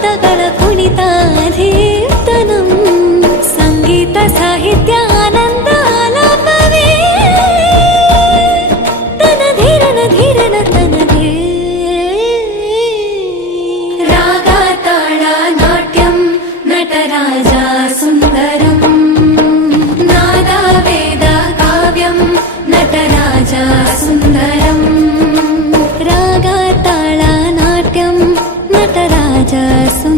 ಪದಗಳ ಕುಣಿತಾಧೀರ್ತನಂ ಸಂಗೀತ ಸಾಹಿತ್ಯ ಆನಂದ ಆಲಾಪವೇ ತನ ಧೀರನ ಧೀರನ ತನದೇ ರಾಗ ತಾಳ ನಾಟ್ಯಂ ನಟರಾಜ ಸುಂದರಂ ನಾದ ವೇದ ಕಾವ್ಯಂ ನಟರಾಜ ಸುಂದರಂ ರಾಗ ತಾಳ ನಾಟ್ಯಂ ನಟರಾಜ ಸುಂದರಂ